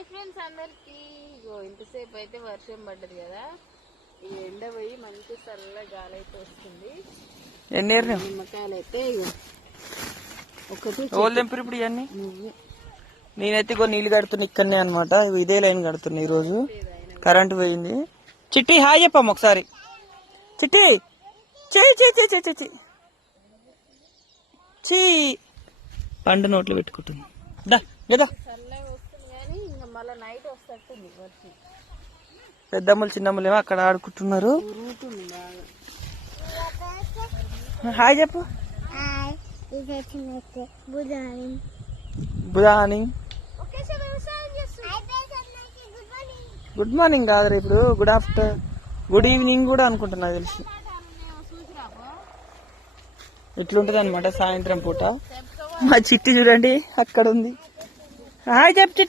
Hi friends అందరికి. ఇంతసేపు అయితే వర్షం పడ్డది కదా, ఈ ఎండ పోయి మంచి చల్ల గాలి అయితే వస్తుంది. నిమ్మకాయలు అయితే ఒకటి ఇప్పుడు ఇవన్నీ నేనైతే నీళ్లు కడుతున్నా ఇక్కడనే అనమాట. ఇదే లైన్ కడుతున్నా. ఈ రోజు కరెంట్ పోయింది. చిట్టి హాయ్ చెప్పమ్మ ఒకసారి. చిట్టి చీ పండు నోట్లు పెట్టుకుంటుంది. పెద్దమ్మలు చిన్నమ్మలు ఏమో అక్కడ ఆడుకుంటున్నారు. హాయ్ చెప్పు. గుడ్ మార్నింగ్ కాదు, ఇప్పుడు గుడ్ ఆఫ్టర్ గుడ్ ఈవినింగ్ కూడా అనుకుంటున్నా తెలిసి. ఇట్లుంటది అనమాట సాయంత్రం పూట. మా చిట్టి చూడండి అక్కడ ఉంది. హాయ్ చెప్పు చిట్టి.